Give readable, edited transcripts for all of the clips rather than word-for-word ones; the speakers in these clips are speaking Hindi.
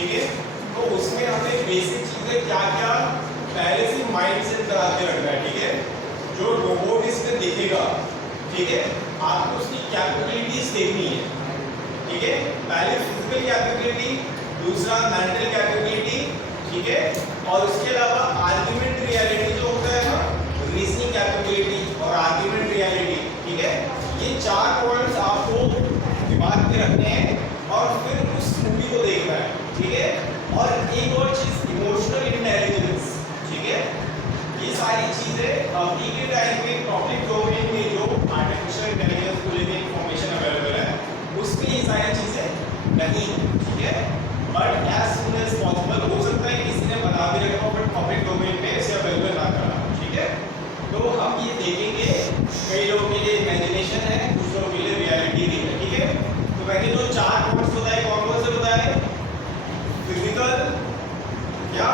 ठीक है। तो उसमें हमें बेसिक चीजें क्या क्या पहले से माइंड सेट करा के रखना है, ठीक है। जो रोबोट इसमें दिखेगा, ठीक है, आपको उसकी कैपेबिलिटीज देखनी है, ठीक है। पहले फिजिकल कैपेबिलिटी, दूसरा मेंटल कैपेबिलिटी, ठीक है, और उसके अलावा आर्गुमेंट रियलिटी जो होता है ना, रीजनिंग कैपेबिलिटी और आर्गुमेंट रियलिटी, ठीक है। ये 4 पॉइंट्स आपको दिमाग में रखने हैं और फिर उस मूवी को देखना है, ठीक है। और एक और चीज इमोशनल इंटेलिजेंस, ठीक है। ये सारी चीजें अभी के टाइम में पब्लिक डोमेन में जो आर्टिफिशियल इंटेलिजेंस को लेकर इंफॉर्मेशन अवेलेबल है उसमें ये सारी चीजें नहीं, ठीक है। But as soon as possible हो सकता है किसी ने बना भी रखा हो बट पब्लिक डोमेन में इसे अवेलेबल ना करा, ठीक है। तो हम ये देखेंगे, कई लोगों के लिए इमेजिनेशन है, कुछ लोगों के लिए रियलिटी भी है, ठीक है। तो मैंने जो 4 पॉइंट्स बताए कौन कौन से बताए? फिजिकल, क्या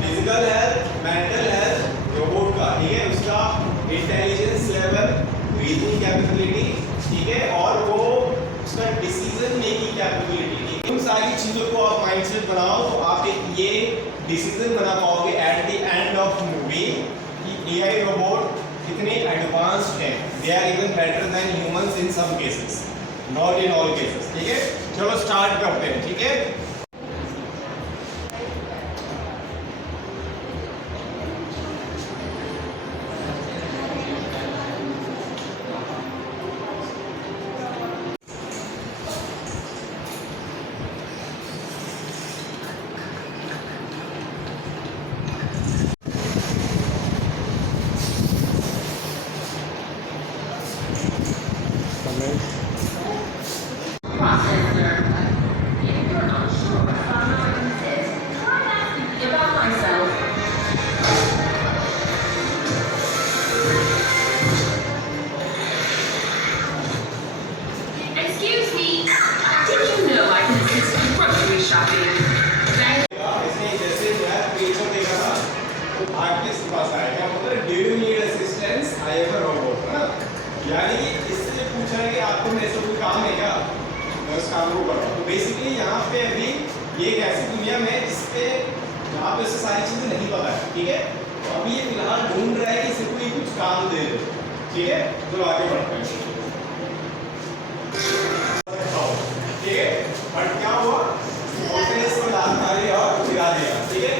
physical health, mental health robot का, ठीक है, उसका इंटेलिजेंस लेवल, रीजनिंग कैपेबिलिटी, ठीक है, और वो उसका डिसीजन मेकिंग कैपेबिलिटी, ठीक है। उन सारी चीजों को आप माइंडसेट बनाओ तो आप एक ये डिसीजन बना पाओगे at the end of movie कि एआई रोबोट कितने एडवांस्ड हैं। They are even better than humans in some cases, not in all cases, ठीक है। चलो स्टार्ट करते हैं, ठीक है। यानी कि इससे पूछा है कि आपको मेरे से कोई काम है क्या, मैं उस काम को कर रहा हूँ। तो बेसिकली यहाँ पे अभी ये एक ऐसी दुनिया में जिसपे जहाँ पे उससे सारी चीज़ें नहीं पता है, ठीक है। तो अभी ये फिलहाल ढूंढ रहा है कि इसे कोई कुछ काम दे दे, ठीक है। तो आगे बढ़ते हैं, ठीक है। बट क्या हुआ, इसको लात मारी और गिरा दिया, ठीक है।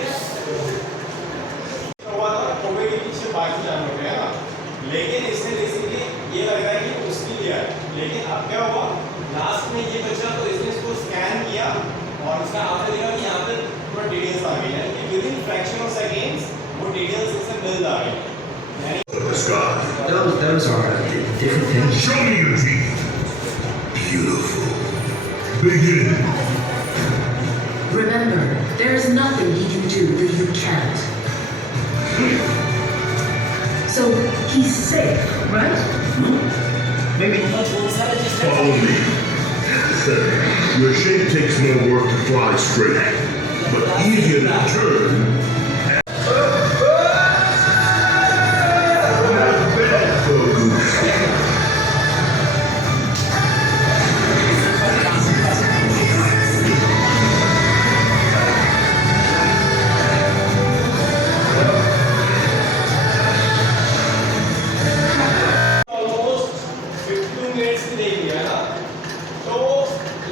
हुआ था कौवे के पीछे बाकी जानवर है ना, लेकिन इससे बेसिकली ये लग रहा है कि उसके लिए है। लेकिन अब क्या हुआ, लास्ट में ये बचा तो इसने इसको स्कैन किया और उसका आपने देखा कि यहाँ पे पूरा डिटेल्स आ गई है कि with in fraction of seconds वो डिटेल्स इससे मिल आ गई। Those are different things. Show me your teeth. Beautiful. Begin. Remember, there is nothing he can do that you can't. So he's safe, right? Maybe. Follow me. Your shape takes more work to fly straight, but easier to turn.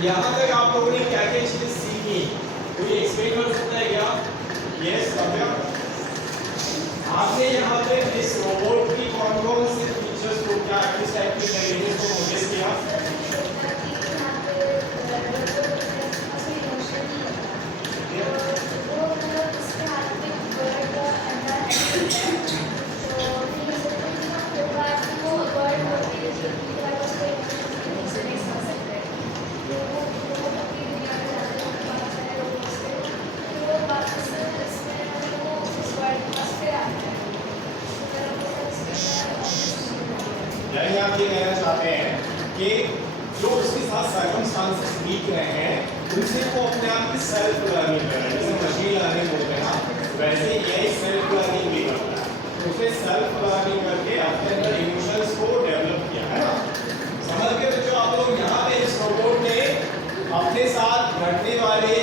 यहाँ तक आप लोगों ने क्या क्या चीजें सीखी, कोई एक्सप्लेन कर सकता है क्या? यस, आपने यहाँ पे इस रोबोट की कौन कौन से फीचर्स को, क्या किस टाइप की इंटेलिजेंस को नोटिस किया? यानी आप ये कहना चाहते हैं कि जो उसके साथ सर्कमस्टांसेस बीत रहे हैं उनसे वो अपने आप की सेल्फ लर्निंग कर रहे हैं, जैसे मशीन लर्निंग बोलते हैं ना, वैसे यही सेल्फ लर्निंग भी करता है। तो उसने सेल्फ लर्निंग करके अपने अंदर इमोशंस को डेवलप किया है ना। समझ के बच्चों आप लोग यहाँ पे इस रोबोट ने अपने साथ घटने वाले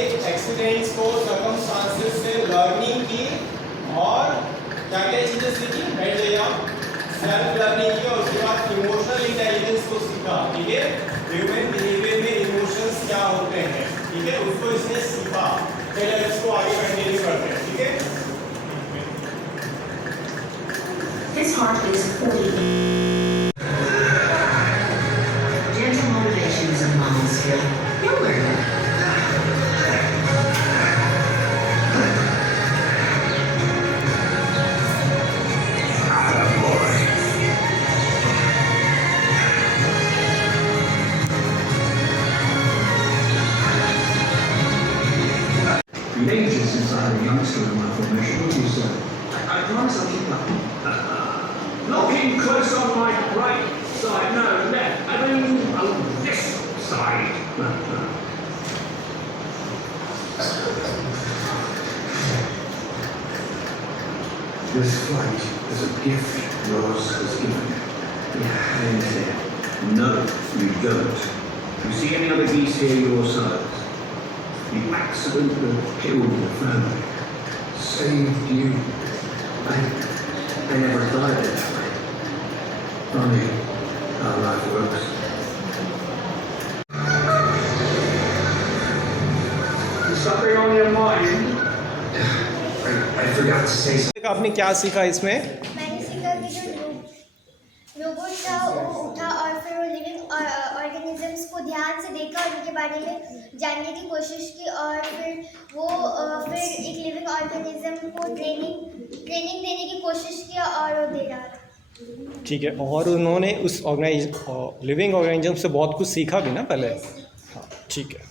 कंस्ट्रेंट्स को, सर्कमस्टांसेस से लर्निंग की और क्या क्या चीजें सीखी, बैठ जाइए आप, सेल्फ लर्निंग की और उसके बाद इमोशनल इंटेलिजेंस को सीखा, ठीक है, ह्यूमन बिहेवियर में इमोशंस क्या होते हैं, ठीक है, उसको इसने सीखा। चलिए इसको आगे कंटिन्यू करते हैं, ठीक है। His heart is 40. Gentle motivation is a mom's skill. You'll learn it. The ages since I had a youngster in my formation, what do you say? I promise I'll keep up. Looking close on my right side, no, left. I mean, this side. This flight is a gift Rose has given you. Yeah, I understand. No, you don't. You see any other geese here your size? The accident that killed your family saved you. I never thought of it that way. Funny how life works. Is something on your mind? I forgot to say something. आपने क्या सीखा इसमें? मैंने सीखा कि जो रोबोट था वो उठा और फिर वो लिविंग ऑर्गेनिजम्स को ध्यान से देखा और उनके बारे में जानने की कोशिश की और फिर वो फिर एक लिविंग ऑर्गेनिज्म को ट्रेनिंग देने की कोशिश किया और वो दे रहा था। ठीक है, और उन्होंने उस लिविंग ऑर्गेनिज्म से बहुत कुछ सीखा भी ना पहले। हाँ ठीक है।